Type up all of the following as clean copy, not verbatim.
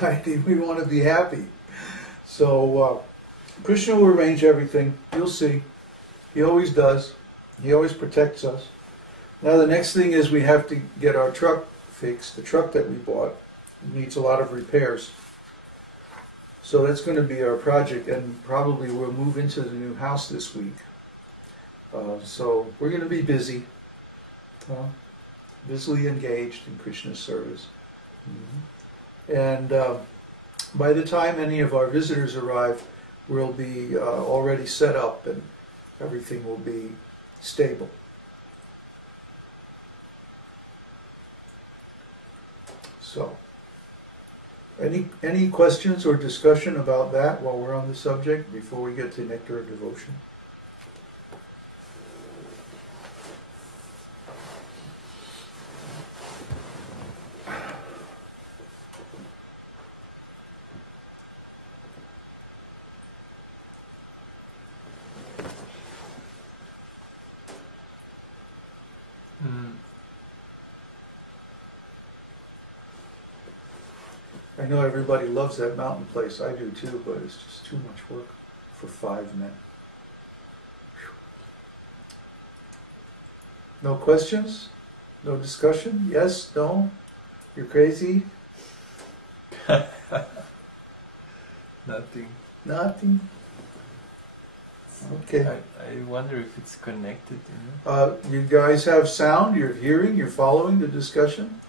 We want to be happy. So Krishna will arrange everything. You'll see. He always does. He always protects us. Now the next thing is we have to get our truck fixed. The truck that we bought needs a lot of repairs. So that's going to be our project, and probably we'll move into the new house this week. So we're going to be busy, busily engaged in Krishna's service. And by the time any of our visitors arrive, we'll be already set up and everything will be stable. So, any questions or discussion about that while we're on the subject before we get to Nectar of Devotion? I know everybody loves that mountain place. I do too, but it's just too much work for 5 men. No questions? No discussion? Yes? No? You're crazy? Nothing. Nothing? Okay. I wonder if it's connected. You guys have sound? You're hearing? You're following the discussion?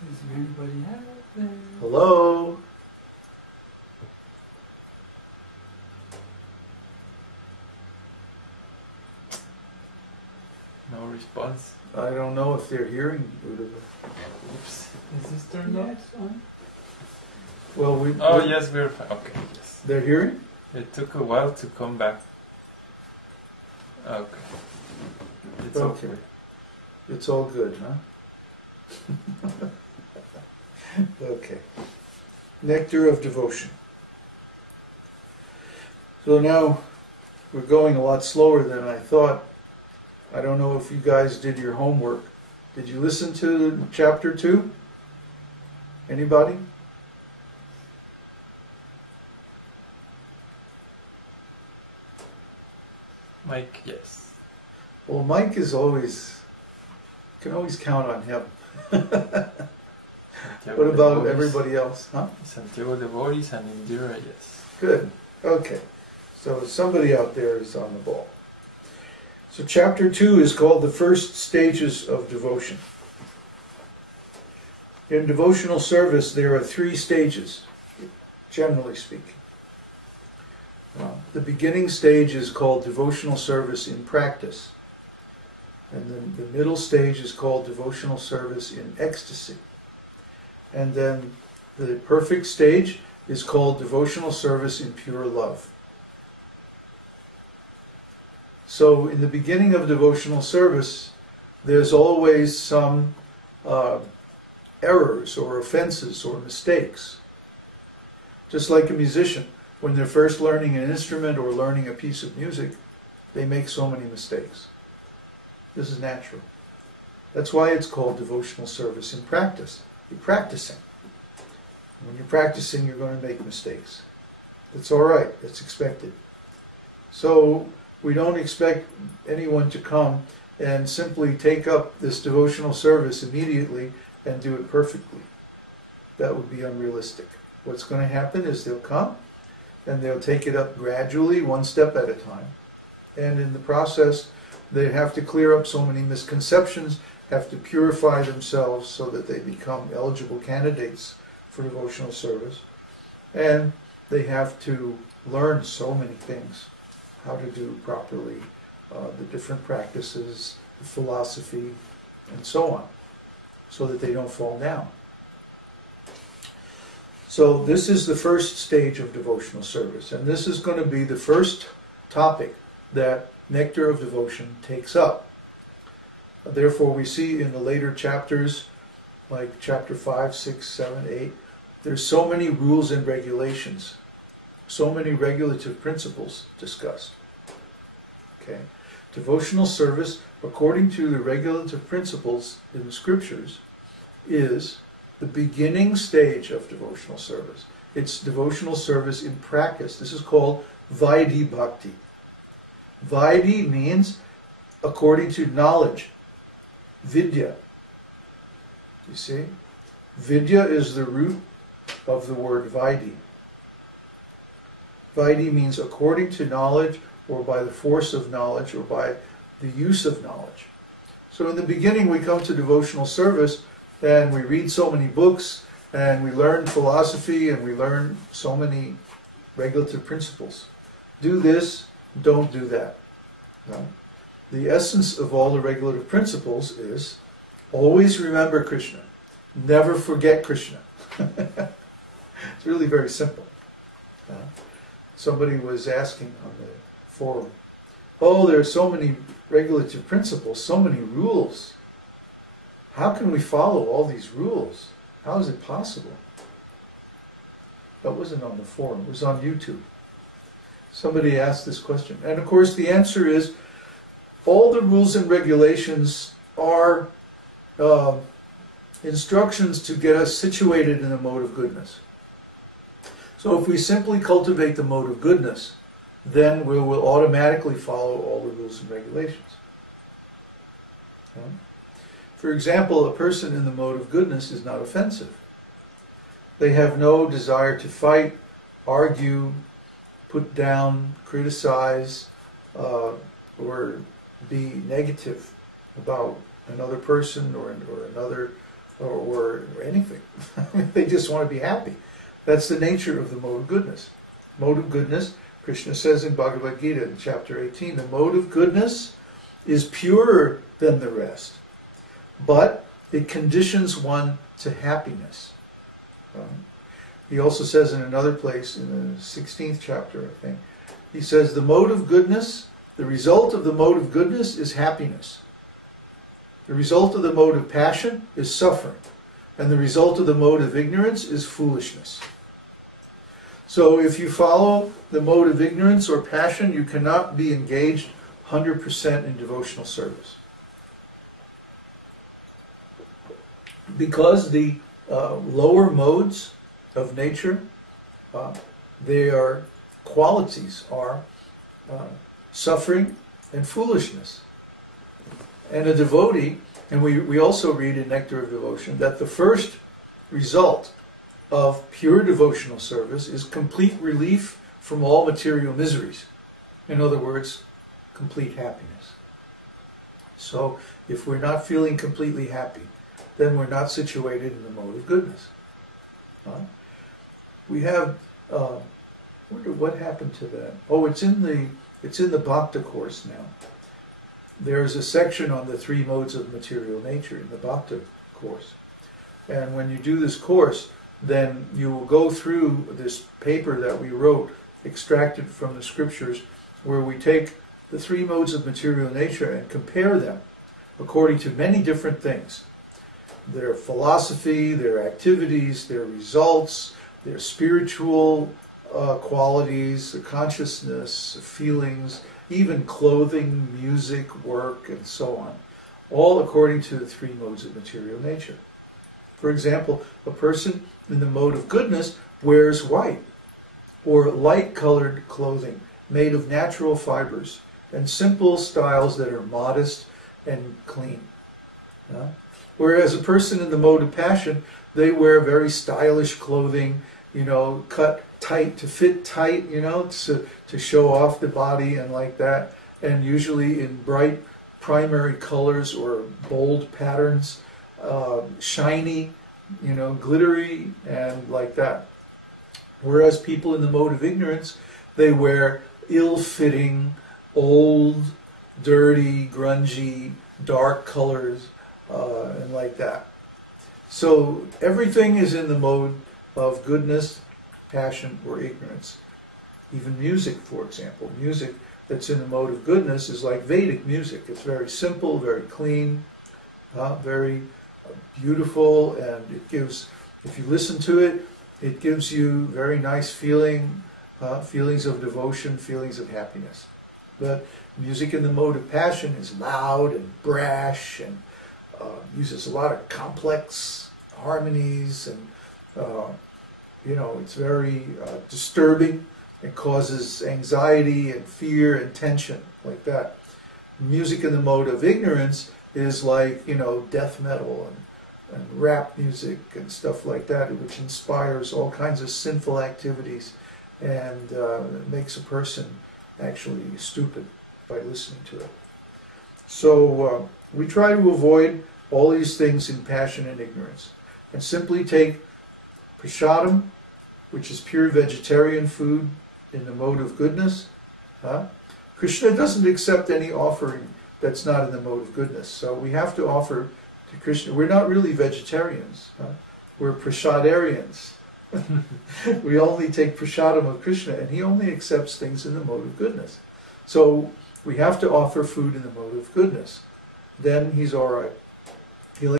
Is there anybody out there? Hello? No response. I don't know if they're hearing. Oops. Is this turned Yeah, on? it's on. Well, Oh, yes, we're fine. Okay, yes. They're hearing? It took a while to come back. Okay. It's Okay. It's all good, huh? Okay. Nectar of Devotion. So now we're going a lot slower than I thought. I don't know if you guys did your homework. Did you listen to chapter 2? Anybody? Mike, yes. Well, Mike is always, can always count on him. What about everybody else, huh? Santiago Devoris and Indira, yes. Good. Okay. So somebody out there is on the ball. So chapter 2 is called The First Stages of Devotion. In devotional service, there are 3 stages, generally speaking. The beginning stage is called devotional service in practice. And then the middle stage is called devotional service in ecstasy. And then the perfect stage is called devotional service in pure love. So in the beginning of devotional service, there's always some errors or offenses or mistakes. Just like a musician, when they're first learning an instrument or learning a piece of music, they make so many mistakes. This is natural. That's why it's called devotional service in practice. You're practicing. When you're practicing, you're going to make mistakes. That's all right. That's expected. So we don't expect anyone to come and simply take up this devotional service immediately and do it perfectly. That would be unrealistic. What's going to happen is they'll come and they'll take it up gradually, one step at a time. And in the process, they have to clear up so many misconceptions, have to purify themselves so that they become eligible candidates for devotional service. And they have to learn so many things, how to do properly, the different practices, the philosophy, and so on, so that they don't fall down. So this is the first stage of devotional service, and this is going to be the first topic that Nectar of Devotion takes up. Therefore, we see in the later chapters, like chapter 5, 6, 7, 8, there's so many rules and regulations, so many regulative principles discussed. Okay, devotional service, according to the regulative principles in the scriptures, is the beginning stage of devotional service. It's devotional service in practice. This is called Vaidhi Bhakti. Vaidhi means according to knowledge, vidya. You see? Vidya is the root of the word Vaidhi. Vaidhi means according to knowledge, or by the force of knowledge, or by the use of knowledge. So in the beginning we come to devotional service and we read so many books and we learn philosophy and we learn so many regulative principles. Do this, don't do that. No? The essence of all the regulative principles is always remember Krishna. Never forget Krishna. It's really very simple. Somebody was asking on the forum, oh, there are so many regulative principles, so many rules. How can we follow all these rules? How is it possible? That wasn't on the forum, it was on YouTube. Somebody asked this question. And of course the answer is, all the rules and regulations are instructions to get us situated in the mode of goodness. So if we simply cultivate the mode of goodness, then we will automatically follow all the rules and regulations. For example, a person in the mode of goodness is not offensive. They have no desire to fight, argue, put down, criticize, or be negative about another person or another or anything. They just want to be happy. That's the nature of the mode of goodness. Mode of goodness, Krishna says in Bhagavad-gītā in chapter 18, the mode of goodness is purer than the rest, but it conditions one to happiness. He also says in another place, in the 16th chapter, I think, he says the mode of goodness, the result of the mode of goodness is happiness. The result of the mode of passion is suffering. And the result of the mode of ignorance is foolishness. So if you follow the mode of ignorance or passion, you cannot be engaged 100% in devotional service. Because the lower modes of nature, their qualities are suffering and foolishness. And a devotee, and we also read in Nectar of Devotion, that the first result of pure devotional service is complete relief from all material miseries. In other words, complete happiness. So if we're not feeling completely happy, then we're not situated in the mode of goodness. We have, I wonder what happened to that. Oh, it's in the Bhakti course now. There's a section on the 3 modes of material nature in the Bhakti course. And when you do this course, then you will go through this paper that we wrote, extracted from the scriptures, where we take the 3 modes of material nature and compare them according to many different things. Their philosophy, their activities, their results, their spiritual qualities, consciousness, feelings, even clothing, music, work, and so on, all according to the 3 modes of material nature. For example, a person in the mode of goodness wears white or light-colored clothing made of natural fibers and simple styles that are modest and clean. Whereas a person in the mode of passion, they wear very stylish clothing, cut tight to fit tight, to show off the body and like that, and usually in bright primary colors or bold patterns, shiny, glittery and like that. Whereas people in the mode of ignorance, they wear ill-fitting, old, dirty, grungy, dark colors and like that. So everything is in the mode of goodness, passion, or ignorance. Even music, for example. Music that's in the mode of goodness is like Vedic music. It's very simple, very clean, very beautiful, and it gives, if you listen to it, it gives you very nice feelings of devotion, feelings of happiness. But music in the mode of passion is loud and brash and uses a lot of complex harmonies, and it's very disturbing. It causes anxiety and fear and tension, like that. Music in the mode of ignorance is like, death metal and rap music and stuff like that, which inspires all kinds of sinful activities and makes a person actually stupid by listening to it. So we try to avoid all these things in passion and ignorance, and simply take prasadam, which is pure vegetarian food in the mode of goodness. Krishna doesn't accept any offering that's not in the mode of goodness. So we have to offer to Krishna. We're not really vegetarians. We're prasadarians. We only take prasadam of Krishna, and he only accepts things in the mode of goodness. So we have to offer food in the mode of goodness. Then he's all right.